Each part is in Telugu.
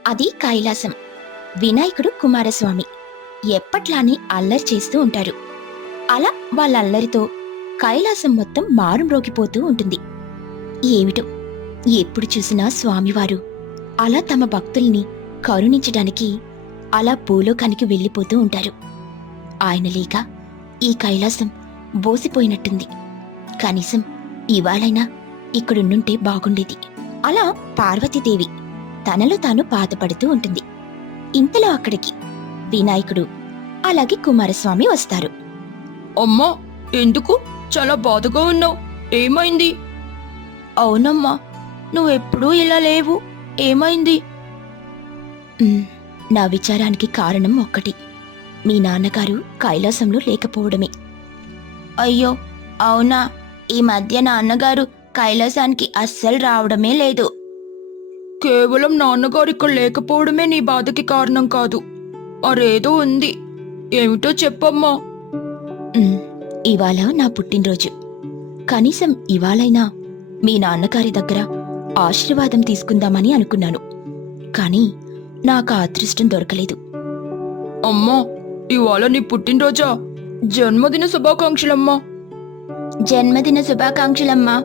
అది కైలాసం. వినాయకుడు, కుమారస్వామి ఎప్పట్లానే అల్లరి చేస్తూ ఉంటారు. అలా వాళ్ళ అల్లరితో కైలాసం మొత్తం మారుమ్రోగిపోతూ ఉంటుంది. ఏమిటో ఎప్పుడు చూసినా స్వామివారు అలా తమ భక్తుల్ని కరుణించడానికి అలా భూలోకానికి వెళ్ళిపోతూ ఉంటారు. ఆయన లేక ఈ కైలాసం బోసిపోయినట్టుంది. కనీసం ఇవాళైనా ఇక్కడున్నుంటే బాగుండేది. అలా పార్వతీదేవి తనలో తాను బాధపడుతూ ఉంటుంది. ఇంతలో అక్కడికి వినాయకుడు అలాగే కుమారస్వామి వస్తారు. అమ్మా, ఎందుకు చాలా బాధగా ఉన్నావు? ఏమైంది? అవునమ్మా, నువ్వెప్పుడూ ఇలా లేవు. ఏమైంది? నా విచారానికి కారణం ఒక్కటి. మీ నాన్నగారు కైలాసంలో లేకపోవడమే. అయ్యో, అవునా? ఈ మధ్య నాన్నగారు కైలాసానికి అస్సలు రావడమే లేదు. కేవలం నాన్నగారు ఇక్కడ లేకపోవడమే నీ బాధకి కారణం కాదు. మరేదో ఉంది. ఏమిటో చెప్పమ్మా. ఇవాళ నా పుట్టినరోజు. కనీసం ఇవాళైనా మీ నాన్నగారి దగ్గర ఆశీర్వాదం తీసుకుందామని అనుకున్నాను. కానీ నాకు ఆ అదృష్టం దొరకలేదు. అమ్మా, ఇవాళ నీ పుట్టినరోజా? జన్మదిన శుభాకాంక్షలమ్మా. జన్మదిన శుభాకాంక్షలమ్మా.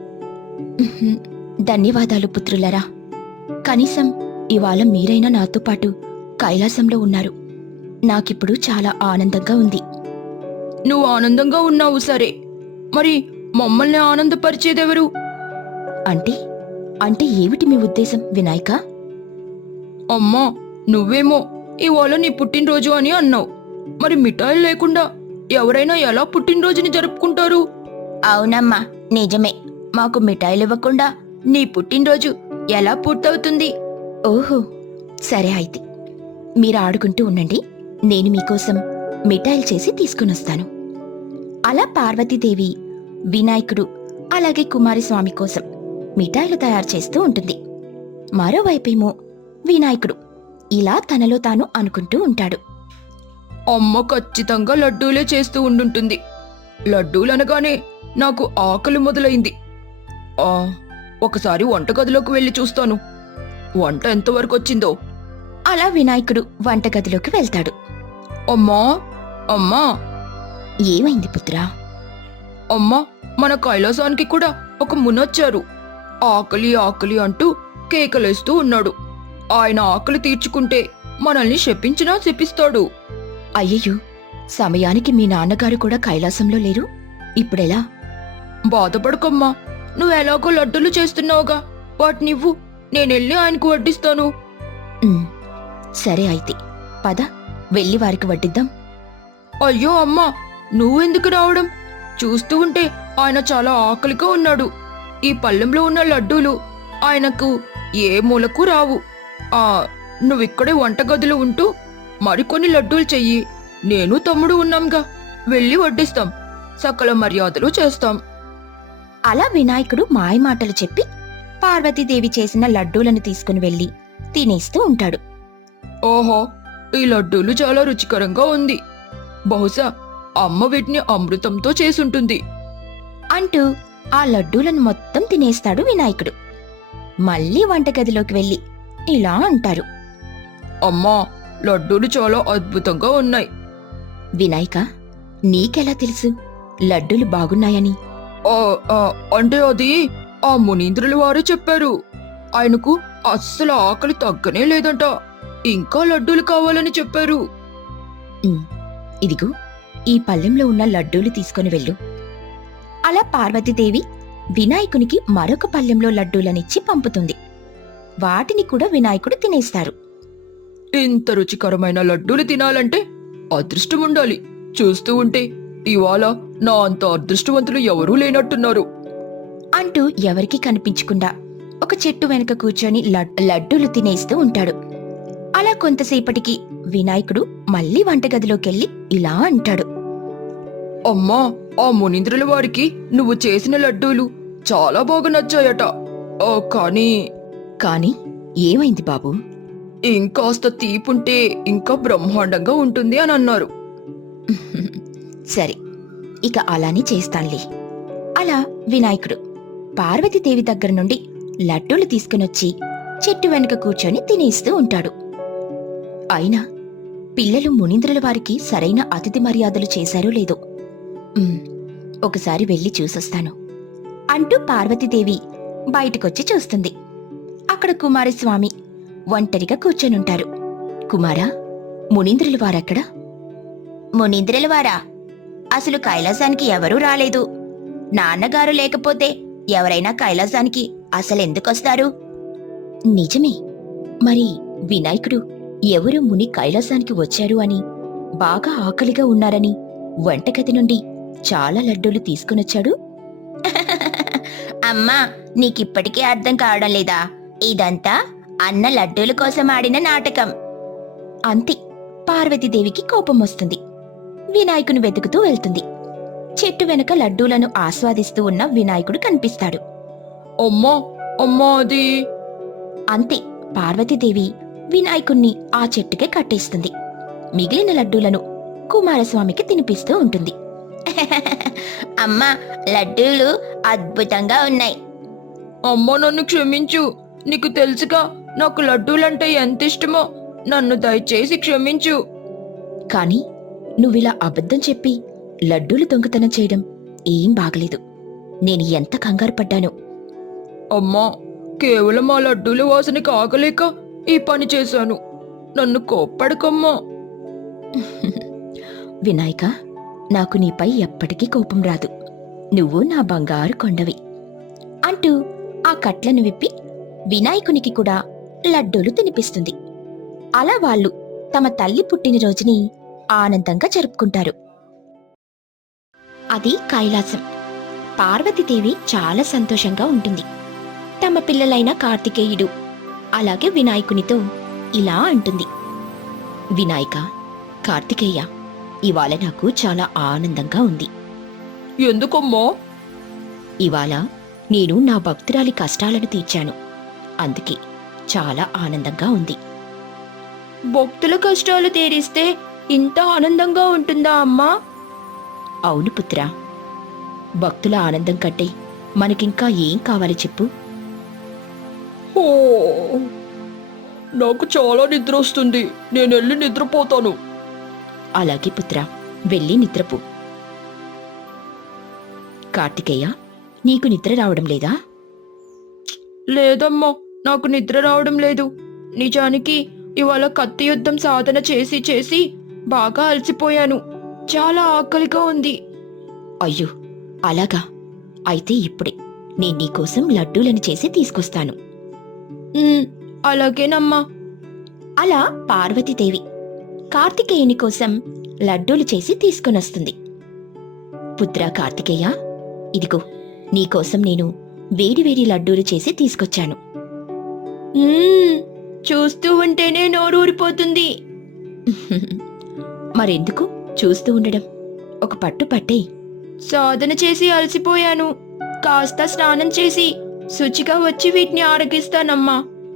ధన్యవాదాలు పుత్రులరా. కనీసం ఇవాళ మీరైనా నాతో పాటు కైలాసంలో ఉన్నారు. నాకిప్పుడు చాలా ఆనందంగా ఉంది. నువ్వు ఆనందంగా ఉన్నావు సరే, మరి మమ్మల్ని ఆనందపరిచేదెవరు? అంటే అంటే ఏమిటి మీ ఉద్దేశం వినాయక? అమ్మా, నువ్వేమో ఇవాళ నీ పుట్టినరోజు అని అన్నావు. మరి మిఠాయిలు లేకుండా ఎవరైనా ఎలా పుట్టినరోజుని జరుపుకుంటారు? అవునమ్మా, నిజమే. మాకు మిఠాయిలు ఇవ్వకుండా నీ పుట్టినరోజు ఎలా పూర్తవుతుంది? ఓహో, సరే అయితే మీరు ఆడుకుంటూ ఉండండి. నేను మీకోసం మిఠాయిలు చేసి తీసుకునొస్తాను. అలా పార్వతీదేవి వినాయకుడు అలాగే కుమారస్వామి కోసం మిఠాయిలు తయారు చేస్తూ ఉంటుంది. మరోవైపేమో వినాయకుడు ఇలా తనలో తాను అనుకుంటూ ఉంటాడు. అమ్మ ఖచ్చితంగా లడ్డూలే చేస్తూ ఉండుంటుంది. లడ్డూలనగానే నాకు ఆకలి మొదలైంది. ఒకసారి వంటగదిలోకి వెళ్ళి చూస్తాను. వంట ఎంతవరకు వచ్చిందో. అలా వినాయకుడు వంటగదిలోకి వెళ్తాడు. అమ్మా, అమ్మా. ఏమైంది పుత్రా? అమ్మా, మన కైలాసానికి కూడా ఒక మునొచ్చారు. ఆకలి ఆకలి అంటూ కేకలేస్తూ ఉన్నాడు. ఆయన ఆకలి తీర్చుకుంటే మనల్ని శపించినా శపిస్తాడు. అయ్యయ్యో, సమయానికి మీ నాన్నగారు కూడా కైలాసంలో లేరు. ఇప్పుడెలా? బాధపడకమ్మా, నువ్వెలాగో లడ్డూలు చేస్తున్నావుగా, వాటినివ్వు, నేనెళ్ళి ఆయనకు వడ్డిస్తాను. సరే అయితే పద, వెళ్ళి వారికి వడ్డిద్దాం. అయ్యో అమ్మా, నువ్వెందుకు రావడం? చూస్తూ ఉంటే ఆయన చాలా ఆకలిగా ఉన్నాడు. ఈ పళ్ళెంలో ఉన్న లడ్డూలు ఆయనకు ఏ మూలకు రావు. నువ్విక్కడే వంటగదిలో ఉంటూ మరికొన్ని లడ్డూలు చెయ్యి. నేను తమ్ముడు ఉన్నాంగా, వెళ్ళి వడ్డిస్తాం. సకల మర్యాదలు చేస్తాం. అలా వినాయకుడు మాయమాటలు చెప్పి పార్వతీదేవి చేసిన లడ్డూలను తీసుకుని వెళ్లి తినేస్తూ ఉంటాడు. ఓహో, ఈ లడ్డూలు చాలా రుచికరంగా ఉంది. బహుశా అమ్మ వీటిని అమృతంతో చేసుంటుంది అంటూ ఆ లడ్డూలను మొత్తం తినేస్తాడు వినాయకుడు. మళ్లీ వంటగదిలోకి వెళ్లి ఇలా అంటారు. అమ్మా, లడ్డూలు చాలా అద్భుతంగా ఉన్నాయి. వినాయక, నీకెలా తెలుసు లడ్డూలు బాగున్నాయని? అంటే అది ఆ మునీంద్రుల వారు చెప్పారు. ఆయనకు అస్సలు ఆకలి తగ్గనే లేదంట. ఇంకా లడ్డూలు కావాలని చెప్పారు. ఇదిగో, ఈ పళ్ళెంలో ఉన్న లడ్డూలు తీసుకుని వెళ్ళు. అలా పార్వతీదేవి వినాయకునికి మరొక పళ్ళెంలో లడ్డూలనిచ్చి పంపుతుంది. వాటిని కూడా వినాయకుడు తినేస్తారు. ఇంత రుచికరమైన లడ్డూలు తినాలంటే అదృష్టం ఉండాలి. చూస్తూ ఉంటే ఇవాళ నా అంత అదృష్టవంతులు ఎవరూ లేనట్టున్నారు అంటూ ఎవరికీ కనిపించకుండా ఒక చెట్టు వెనుక కూర్చొని లడ్డూలు తినేస్తూ ఉంటాడు. అలా కొంతసేపటికి వినాయకుడు మళ్లీ వంటగదిలోకెళ్లి ఇలా అంటాడు. అమ్మా, ఆ మునీంద్రుల వారికి నువ్వు చేసిన లడ్డూలు చాలా బాగా నచ్చాయట. కానీ ఏమైంది బాబు? ఇంకాస్త తీపుంటే ఇంకా బ్రహ్మాండంగా ఉంటుంది అని అన్నారు. సరే, ఇక అలానే చేస్తాన్లే. అలా వినాయకుడు పార్వతీదేవి దగ్గర నుండి లడ్డూలు తీసుకునొచ్చి చెట్టు వెనుక కూర్చొని తినేస్తూ ఉంటాడు. అయినా పిల్లలు మునీంద్రుల వారికి సరైన అతిథి మర్యాదలు చేశారో లేదో ఒకసారి వెళ్ళి చూసొస్తాను అంటూ పార్వతీదేవి బయటకొచ్చి చూస్తుంది. అక్కడ కుమారస్వామి ఒంటరిగా కూర్చొనుంటారు. కుమారా, మునీంద్రుల వారెక్కడా? మునీంద్రుల వారా? అసలు కైలాసానికి ఎవరూ రాలేదు. నాన్నగారు లేకపోతే ఎవరైనా కైలాసానికి అసలెందుకొస్తారు? నిజమే. మరి వినాయకుడు ఎవరు ముని కైలాసానికి వచ్చారు అని, బాగా ఆకలిగా ఉన్నారని వంటగది నుండి చాలా లడ్డూలు తీసుకునొచ్చాడు. అమ్మా, నీకిప్పటికీ అర్థం కావడం లేదా? ఇదంతా అన్న లడ్డూల కోసం ఆడిన నాటకం. అంతే. పార్వతీదేవికి కోపం వస్తుంది. వినాయకుని వెతుకుతూ వెళ్తుంది. చెట్టు వెనక లడ్డూలను ఆస్వాదిస్తూ ఉన్న వినాయకుడు కనిపిస్తాడు. అమ్మా అమ్మా అది అంతే. పార్వతీదేవి వినాయకుణ్ణి ఆ చెట్టుకే కట్టేస్తుంది. మిగిలిన లడ్డూలను కుమారస్వామికి తినిపిస్తూ ఉంటుంది. అమ్మా, లడ్డూలు అద్భుతంగా ఉన్నాయి. అమ్మా నన్ను క్షమించు. నీకు తెలుసుగా నాకు లడ్డూలంటే ఎంత ఇష్టమో. నన్ను దయచేసి క్షమించు. కాని నువ్విలా అబద్ధం చెప్పి లడ్డూలు దొంగతనం చేయడం ఏం బాగలేదు. నేను ఎంత కంగారు పడ్డానో. అమ్మా, కేవలం ఆ లడ్డూల వాసనకి ఆగలేక ఈ పని చేశాను. నన్ను కోప్పడకమ్మా. వినాయక, నాకు నీపై ఎప్పటికీ కోపం రాదు. నువ్వు నా బంగారు కొండవి అంటూ ఆ కట్లను విప్పి వినాయకునికి కూడా లడ్డూలు తినిపిస్తుంది. అలా వాళ్ళు తమ తల్లి పుట్టినరోజుని ఆనందంగా జరుపుకుంటారు. అది కైలాసం. పార్వతీదేవి చాలా సంతోషంగా ఉంటుంది. తమ పిల్లలైన కార్తికేయుడు అలాగే వినాయకునితో ఇలా అంటుంది. వినాయక, కార్తికేయ, ఇవాళ నాకు చాలా ఆనందంగా ఉంది. ఎందుకమ్మా? ఇవాళ నేను నా భక్తురాలి కష్టాలను తీర్చాను. అందుకే చాలా ఆనందంగా ఉంది. భక్తుల కష్టాలు తీరిస్తే ఇంత ఆనందంగా ఉంటుందా అమ్మా? అవును పుత్రా. భక్తుల ఆనందం కంటే మనకింకా ఏం కావాలి చెప్పు? ఓ, నాకు చాలా నిద్ర వస్తుంది. నేను వెళ్ళి నిద్రపోతాను. అలాగే పుత్రా, వెళ్ళి నిద్రపో. కార్తికేయ, నీకు నిద్ర రావడం లేదా? లేదమ్మా, నాకు నిద్ర రావడం లేదు. నిజానికి ఇవాళ కత్తి యుద్ధం సాధన చేసి చేసి బాగా అలసిపోయాను. చాలా ఆకలిగా ఉంది. అయ్యో, అలాగా? అయితే ఇప్పుడే నేను నీకోసం లడ్డూలను చేసి తీసుకొస్తాను. అలాగేనమ్మా. అలా పార్వతీదేవి కార్తికేయుని కోసం లడ్డూలు చేసి తీసుకొనొస్తుంది. పుత్రా కార్తికేయ, ఇదిగో నీకోసం నేను వేడివేడి లడ్డూలు చేసి తీసుకొచ్చాను. చూస్తూ ఉంటేనే నోరూరిపోతుంది. మరెందుకు చూస్తూ ఉండడం? ఒక పట్టు పట్టేయ్. సాధన చేసి అలసిపోయాను. కాస్త స్నానం చేసి శుచిగా వచ్చి వీటిని ఆరగిస్తానమ్మా.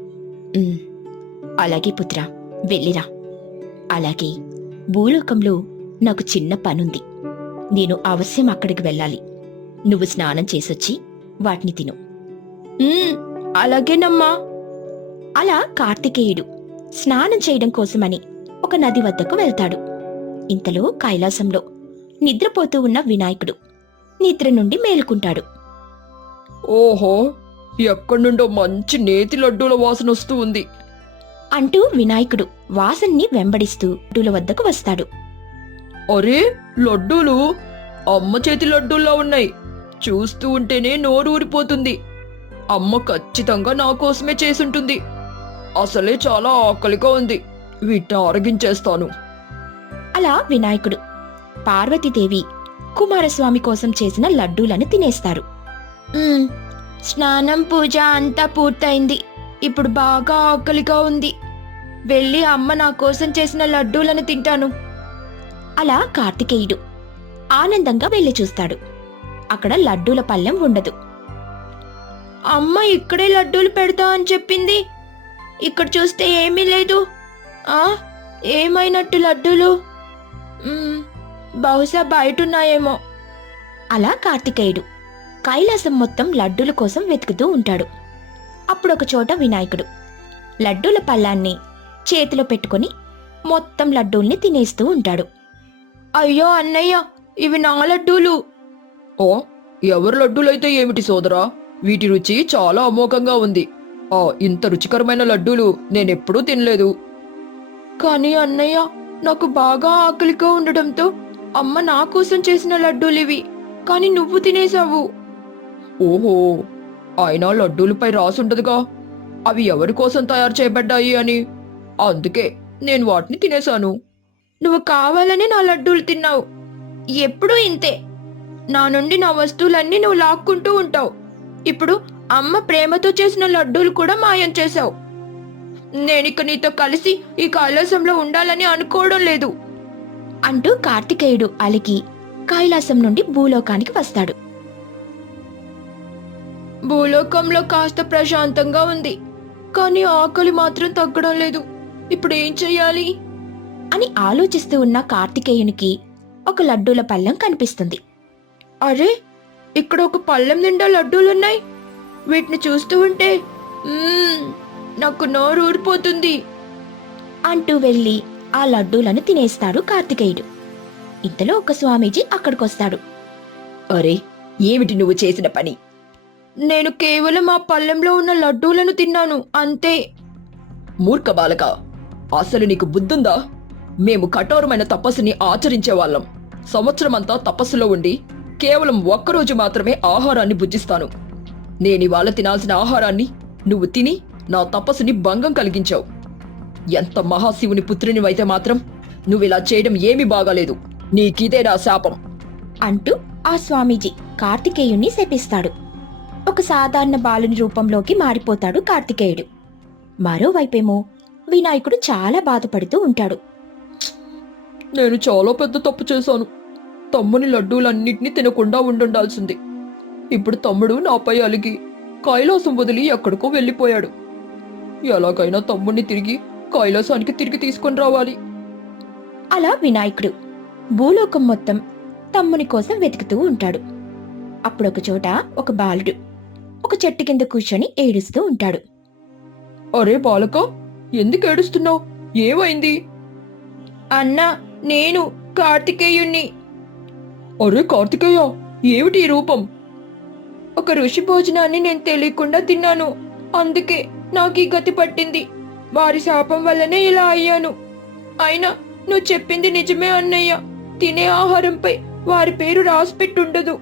అలాగే పుత్రా, వెళ్ళిరా. అలాగే భూలోకంలో నాకు చిన్న పనుంది. నేను అవశ్యం అక్కడికి వెళ్ళాలి. నువ్వు స్నానం చేసొచ్చి వాటిని తిను. అలాగేనమ్మా. అలా కార్తికేయుడు స్నానం చేయడం కోసమని ఒక నది వద్దకు వెళ్తాడు. ఇంతలో కైలాసంలో నిద్రపోతూ ఉన్న వినాయకుడు నిద్ర నుండి మేలుకుంటాడు. ఓహో, ఎక్కడి నుండో మంచి నేతి లడ్డూల వాసన వస్తూ ఉంది అంటూ వినాయకుడు వాసన్ని వెంబడిస్తూ లడ్డూల వద్దకు వస్తాడు. అరే, లడ్డూలు అమ్మ చేతి లడ్డూల్లా ఉన్నాయి. చూస్తూ ఉంటేనే నోరు ఊరిపోతుంది. అమ్మ ఖచ్చితంగా నా కోసమే చేసుంటుంది. అసలే చాలా ఆకలిగా ఉంది. వీటిని ఆరగించేస్తాను. అలా వినాయకుడు పార్వతీదేవి కుమారస్వామి కోసం చేసిన లడ్డూలను తినేస్తారు. స్నానం పూజ అంతా పూర్తయింది. ఇప్పుడు బాగా ఆకలిగా ఉంది. వెళ్ళి అమ్మ నా కోసం చేసిన లడ్డూలను తింటాను. అలా కార్తికేయుడు ఆనందంగా వెళ్లి చూస్తాడు. అక్కడ లడ్డూల పళ్ళెం ఉండదు. అమ్మ ఇక్కడే లడ్డూలు పెడతా అని చెప్పింది. ఇక్కడ చూస్తే ఏమీ లేదు. ఏమైనట్టు లడ్డూలు? బహుశా బయటున్నాయేమో. అలా కార్తికేయుడు కైలాసం మొత్తం లడ్డూల కోసం వెతుకుతూ ఉంటాడు. అప్పుడొక చోట వినాయకుడు లడ్డూల పళ్ళాన్ని చేతిలో పెట్టుకుని మొత్తం లడ్డూల్ని తినేస్తూ ఉంటాడు. అయ్యో అన్నయ్య, ఇవి నా లడ్డూలు. ఓ, ఎవరి లడ్డూలైతే ఏమిటి సోదరా, వీటి రుచి చాలా అమోఘంగా ఉంది. ఇంత రుచికరమైన లడ్డూలు నేనెప్పుడూ తినలేదు. కానీ అన్నయ్య, నాకు బాగా ఆకలిగా ఉండడంతో అమ్మ నా కోసం చేసిన లడ్డూలివి, కానీ నువ్వు తినేశావు. ఓహో, అయినా లడ్డూలపై రాసుండదుగా అవి ఎవరి కోసం తయారు చేయబడ్డాయి అని. అందుకే నేను వాటిని తినేశాను. నువ్వు కావాలని నా లడ్డూలు తిన్నావు. ఎప్పుడూ ఇంతే. నా నుండి నా వస్తువులన్నీ నువ్వు లాక్కుంటూ ఉంటావు. ఇప్పుడు అమ్మ ప్రేమతో చేసిన లడ్డూలు కూడా మాయం చేశావు. నేనిక నీతో కలిసి ఈ కైలాసంలో ఉండాలని అనుకోవడం లేదు అంటూ కార్తికేయుడు అలిగి కైలాసం నుండి భూలోకానికి వస్తాడు. భూలోకంలో కాస్త ప్రశాంతంగా ఉంది, కానీ ఆకలి మాత్రం తగ్గడం లేదు. ఇప్పుడు ఏం చెయ్యాలి అని ఆలోచిస్తూ ఉన్న కార్తికేయునికి ఒక లడ్డూల పళ్ళెం కనిపిస్తుంది. అరే, ఇక్కడ ఒక పళ్ళెం నిండా లడ్డూలున్నాయి. వీటిని చూస్తూ ఉంటే నాకు నోరు ఊరిపోతుంది అంటూ వెళ్లి ఆ లడ్డూలను తినేస్తాడు కార్తికేయుడు. ఇంతలో ఒక స్వామీజీ అక్కడికొస్తాడు. అరే, ఏమిటి నువ్వు చేసిన పని? నేను కేవలం ఆ పళ్ళెంలో ఉన్న లడ్డూలను తిన్నాను, అంతే. మూర్ఖ బాలక, అసలు నీకు బుద్ధుందా? మేము కఠోరమైన తపస్సుని ఆచరించేవాళ్ళం. సంవత్సరమంతా తపస్సులో ఉండి కేవలం ఒక్కరోజు మాత్రమే ఆహారాన్ని భుజిస్తాను. నేనివాళ తినాల్సిన ఆహారాన్ని నువ్వు తిని నా తపస్సుని భంగం కలిగించావు. ఎంత మహాశివుని పుత్రునివైతే మాత్రం నువ్విలా చేయడం ఏమీ బాగాలేదు. నీకిదే నా శాపం అంటూ ఆ స్వామీజీ కార్తికేయుణ్ణి శపిస్తాడు. ఒక సాధారణ బాలుని రూపంలోకి మారిపోతాడు కార్తికేయుడు. మరోవైపేమో వినాయకుడు చాలా బాధపడుతూ ఉంటాడు. నేను చాలా పెద్ద తప్పు చేశాను. తమ్ముని లడ్డూలన్నిటినీ తినకుండా ఉండాల్సింది. ఇప్పుడు తమ్ముడు నాపై అలిగి కైలాసం వదిలి ఎక్కడికో వెళ్ళిపోయాడు. ఎలాగైనా తమ్ముడిని తిరిగి కైలాసానికి తిరిగి తీసుకొని రావాలి. అలా వినాయకుడు భూలోకం మొత్తం తమ్ముని కోసం వెతుకుతూ ఉంటాడు. అప్పుడొక చోట ఒక బాలుడు ఒక చెట్టు కింద కూర్చొని ఏడుస్తూ ఉంటాడు. అరే బాలక, ఎందుకు ఏడుస్తున్నావు? ఏమైంది? అన్నా, నేను కార్తికేయుణ్ణి. అరే కార్తికేయ, ఏమిటి ఈ రూపం? ఒక ఋషి భోజనాన్ని నేను తెలియకుండా తిన్నాను, అందుకే నాకు ఈ గతి పట్టింది. వారి శాపం వల్లనే ఇలా అయ్యాను. అయినా నువ్వు చెప్పింది నిజమే అన్నయ్య. తినే ఆహారంపై వారి పేరు రాసిపెట్టుండదు.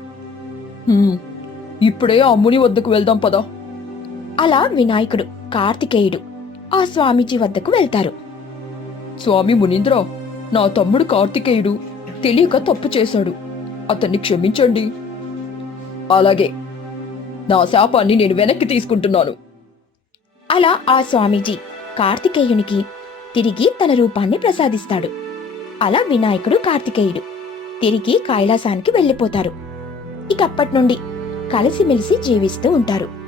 ఇప్పుడే ఆ ముని వద్దకు వెళ్దాం పదా. అలా వినాయకుడు కార్తికేయుడు ఆ స్వామీజీ వద్దకు వెళ్తారు. స్వామి మునీంద్ర, నా తమ్ముడు కార్తికేయుడు తెలియక తప్పు చేశాడు. అతన్ని క్షమించండి. అలాగే, నా శాపాన్ని నేను వెనక్కి తీసుకుంటున్నాను. అలా ఆ స్వామీజీ కార్తికేయునికి తిరిగి తన రూపాన్ని ప్రసాదిస్తాడు. అలా వినాయకుడు కార్తికేయుడు తిరిగి కైలాసానికి వెళ్ళిపోతారు. ఇకప్పటి నుండి కలిసిమెలిసి జీవిస్తూ ఉంటారు.